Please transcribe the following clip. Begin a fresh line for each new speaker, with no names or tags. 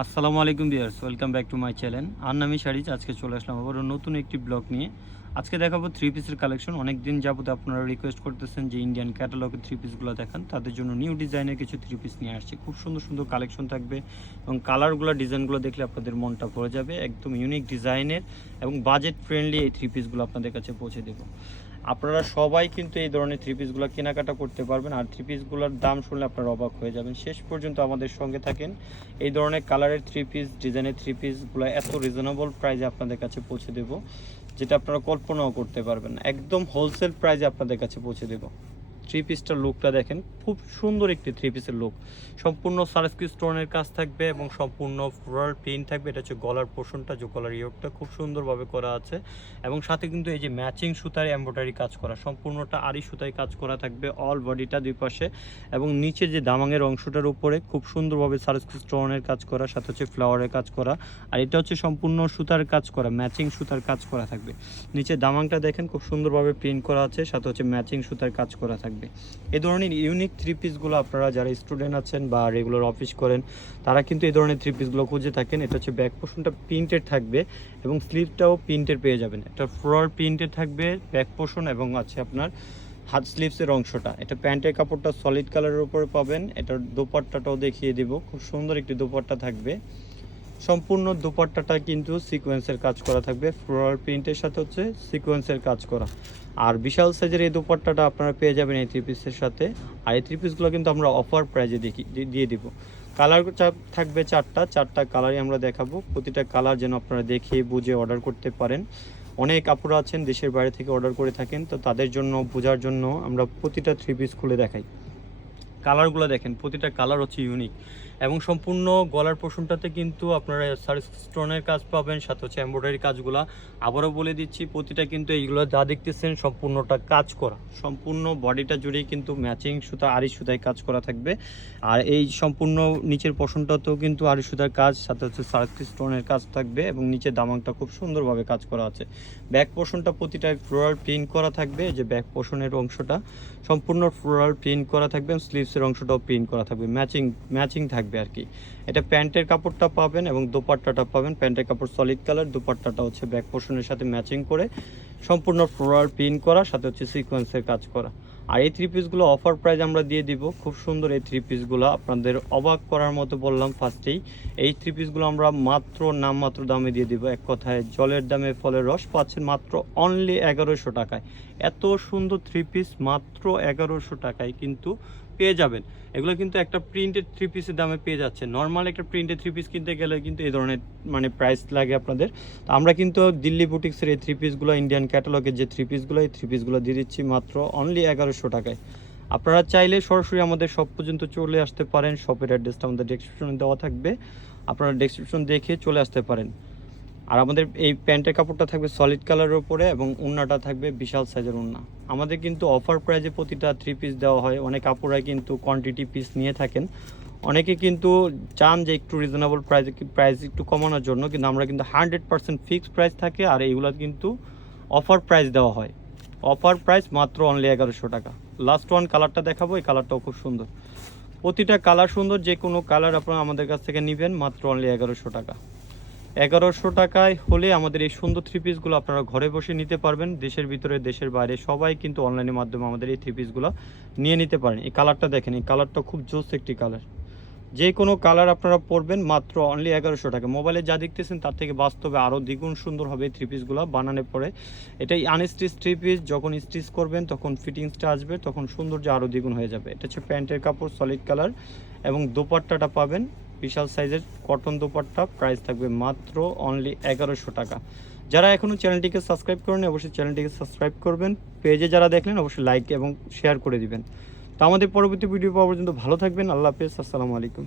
আসসালামু আলাইকুম বিয়ার্স welcome back to my channel. আর নামি শাড়িজ আজকে চলে আসলাম আবারও নতুন একটি ব্লগ নিয়ে। আজকে দেখাবো থ্রি পিসের কালেকশন অনেক দিন যাবত আপনারা রিকোয়েস্ট করতেছেন যে ইন্ডিয়ান ক্যাটালগের থ্রি পিসগুলো দেখান। তাদের জন্য নিউ ডিজাইনের কিছু থ্রি পিস নিয়ে আসছি। খুব সুন্দর সুন্দর কালেকশন থাকবে এবং কালারগুলো ডিজাইনগুলো দেখলে আপনাদের মনটা ভরে যাবে। একদম ইউনিক ডিজাইনের এবং বাজেট ফ্রেন্ডলি এই থ্রি পিসগুলো আপনাদের কাছে পৌঁছে দেবো। আপনারা সবাই কিন্তু এই ধরনের থ্রি পিসগুলো কেনাকাটা করতে পারবেন। আর থ্রি পিসগুলোর দাম শুনলে আপনারা অবাক হয়ে যাবেন। শেষ পর্যন্ত আমাদের সঙ্গে থাকেন। এই ধরনের কালারের থ্রি পিস ডিজাইনের থ্রি পিসগুলো এত রিজনেবল প্রাইসে আপনাদের কাছে পৌঁছে দেব, যেটা আপনারা কল্পনাও করতে পারবেন একদম হোলসেল প্রাইসে আপনাদের কাছে পৌঁছে দেব। থ্রি পিসটার লুকটা দেখেন, খুব সুন্দর একটি থ্রি পিসের লুক সম্পূর্ণ সারস্কি স্টোনের কাজ থাকবে এবং সম্পূর্ণ ফ্লোরাল প্রিন্ট থাকবে। এটা হচ্ছে গলার পোর্শনটা যে গলার ইয়োগটা খুব সুন্দরভাবে করা আছে। এবং সাথে কিন্তু এই যে ম্যাচিং সুতার এমব্রয়ডারি কাজ করা, সম্পূর্ণটা আড়ি সুতায় কাজ করা থাকবে অল বডিটা দুই পাশে। এবং নিচে যে দামাঙের অংশটার উপরে খুব সুন্দরভাবে সারস্কি স্টোনের কাজ করা, সাথে হচ্ছে ফ্লাওয়ারের কাজ করা। আর এটা হচ্ছে সম্পূর্ণ সুতার কাজ করা ম্যাচিং সুতার কাজ করা থাকবে। নিচে দামাংটা দেখেন, খুব সুন্দরভাবে প্রিন্ট করা আছে, সাথে হচ্ছে ম্যাচিং সুতার কাজ করা থাকবে। এই ধরনের ইউনিক থ্রি পিসগুলো আপনারা যারা স্টুডেন্ট আছেন বা রেগুলার অফিস করেন, তারা কিন্তু এই ধরনের থ্রি পিসগুলো খুঁজে থাকেন। এটা হচ্ছে ব্যাক পোর্শনটা প্রিন্টেড থাকবে এবং স্লিভটাও প্রিন্টের পেয়ে যাবেন। একটা ফ্লোরাল প্রিন্টেড থাকবে ব্যাক পোর্শন এবং আছে আপনার হাত স্লিভসের অংশটা। এটা প্যান্টের কাপড়টা সলিড কালারের উপরে পাবেন। এটার দোপাট্টাটাও দেখিয়ে দিব। খুব সুন্দর একটি দোপাট্টা থাকবে। সম্পূর্ণ দোপাট্টাটা কিন্তু সিকোয়েন্সের কাজ করা থাকবে। ফ্লোরাল প্রিন্টের সাথে হচ্ছে সিকোয়েন্সের কাজ করা। আর বিশাল সাইজের এই দোপাট্টাটা আপনারা পেয়ে যাবেন এই থ্রি পিসের সাথে। আর এই থ্রি পিসগুলো কিন্তু আমরা অফার প্রাইজে দেখি দিয়ে দিব। কালার থাকবে চারটা। চারটা কালারই আমরা দেখাবো। প্রতিটা কালার যেন আপনারা দেখে, বুঝে অর্ডার করতে পারেন। অনেক আপুরা আছেন, দেশের বাইরে থেকে অর্ডার করে থাকেন। তো তাদের জন্য, বোঝার জন্য আমরা প্রতিটা থ্রি পিস খুলে দেখাই। কালারগুলো দেখেন, প্রতিটা কালার হচ্ছে ইউনিক এবং সম্পূর্ণ গলার পোর্শনটাতে কিন্তু আপনারা স্টোনের কাজ পাবেন, সাথে হচ্ছে এমব্রয়ডারি কাজগুলো। আবারও বলে দিচ্ছি, প্রতিটা কিন্তু এইগুলো যা দেখতেছেন সম্পূর্ণটা কাজ করা। সম্পূর্ণ বডিটা জুড়েই কিন্তু ম্যাচিং সুতা, আড়ি সুতায় কাজ করা থাকবে। আর এই সম্পূর্ণ নিচের পোর্শনটাতেও কিন্তু আড়ি সুতার কাজ, সাথে হচ্ছে স্টোনের কাজ থাকবে এবং নিচের দামাংটা খুব সুন্দরভাবে কাজ করা আছে। ব্যাক পোর্শনটা প্রতিটায় ফ্লোরাল প্রিন্ট করা থাকবে যে ব্যাক পোর্শনের অংশটা। সম্পূর্ণ ফ্লোরাল প্রিন্ট করা থাকবে স্লিভসের অংশটাও প্রিন্ট করা থাকবে ম্যাচিং ম্যাচিং থাকবে আর কি। এটা প্যান্টের কাপড়টা পাবেন এবং দোপাট্টাটা পাবেন। প্যান্টের কাপড় সলিড কালার দোপাট্টাটা হচ্ছে ব্যাক পোর্শনের সাথে ম্যাচিং করে সম্পূর্ণ ফ্লোরাল প্রিন্ট করা, সাথে হচ্ছে সিকোয়েন্সের কাজ করা। আর এই থ্রি পিসগুলো অফার প্রাইস আমরা দিয়ে দিব। খুব সুন্দর এই থ্রি পিসগুলো আপনাদের অবাক করার মতো বললাম ফার্স্টেই এই থ্রি পিসগুলো আমরা মাত্র, নামমাত্র দামে দিয়ে দিব। এক কথায় জলের দামে ফলের রস পাচ্ছেন মাত্র অনলি এগারোশো টাকায়। এত সুন্দর থ্রি পিস মাত্র এগারোশো টাকায়, কিন্তু পেয়ে যাবেন। এগুলো কিন্তু একটা প্রিন্টেড থ্রি পিসের দামে পেয়ে যাচ্ছে। নর্মাল একটা প্রিন্টেড থ্রি পিস কিনতে গেলে কিন্তু এই ধরনের মানে প্রাইস লাগে আপনাদের। তো আমরা কিন্তু দিল্লি বুটিক্সের এই থ্রি পিসগুলো ইন্ডিয়ান ক্যাটালগের যে থ্রি পিসগুলো এই থ্রি পিসগুলো দিয়ে দিচ্ছি মাত্র অনলি এগারোশো টাকায়। আপনারা চাইলে সরাসরি আমাদের সব পর্যন্ত চলে আসতে পারেন। শপের অ্যাড্রেসটা আমাদের ডেসক্রিপশনে দেওয়া থাকবে। আপনারা ডেসক্রিপশন দেখে চলে আসতে পারেন। আর আমাদের এই প্যান্টের কাপড়টা থাকবে সলিড কালারের উপরে এবং উন্নাটা থাকবে বিশাল সাইজের উন্না। আমাদের কিন্তু অফার প্রাইজে প্রতিটা থ্রি পিস দেওয়া হয়। অনেক আপুরাই কিন্তু কোয়ান্টিটি পিস নিয়ে থাকেন। অনেকে কিন্তু চান যে একটু রিজনেবল প্রাইস প্রাইস একটু কমানোর জন্য, কিন্তু আমরা কিন্তু হান্ড্রেড পার্সেন্ট ফিক্সড প্রাইস থাকে আর এইগুলো কিন্তু অফার প্রাইস দেওয়া হয়। অফার প্রাইস মাত্র অনলি এগারোশো টাকা। লাস্ট ওয়ান কালারটা দেখাবো, এই কালারটাও খুব সুন্দর। প্রতিটা কালার সুন্দর যে কোনো কালার আপনারা আমাদের কাছ থেকে নেবেন, মাত্র অনলি এগারোশো টাকা। এগারোশো টাকায় হলে আমাদের এই সুন্দর থ্রি পিসগুলো আপনারা ঘরে বসে নিতে পারবেন। দেশের ভিতরে, দেশের বাইরে সবাই কিন্তু অনলাইনের মাধ্যমে আমাদের এই থ্রি পিসগুলো নিয়ে নিতে পারেন। এই কালারটা দেখেন, এই কালারটা খুব জোস একটি কালার যে কোনো কালার আপনারা পরবেন মাত্র অনলি এগারোশো টাকা। মোবাইলে যা দেখতেছেন তার থেকে বাস্তবে আরও দ্বিগুণ সুন্দর হবে থ্রি পিসগুলো বানানোর পরে। এটাই আনস্টিচ থ্রি পিস যখন স্টিচ করবেন তখন ফিটিংসটা আসবে, তখন সৌন্দর্য আরও দ্বিগুণ হয়ে যাবে। এটা হচ্ছে প্যান্টের কাপড় সলিড কালার এবং দোপাট্টাটা পাবেন। বিশাল সাইজের কটন দোপাট্টা প্রাইস থাকবে মাত্র অনলি এগারোশো টাকা। যারা এখনও চ্যানেলটিকে সাবস্ক্রাইব করেন অবশ্যই চ্যানেলটিকে সাবস্ক্রাইব করবেন। পেজে যারা দেখলেন, অবশ্যই লাইক এবং শেয়ার করে দিবেন। তো আমাদের পরবর্তী ভিডিও পাওয়া পর্যন্ত ভালো থাকবেন। আল্লাহ হাফেজ, আসসালামু আলাইকুম।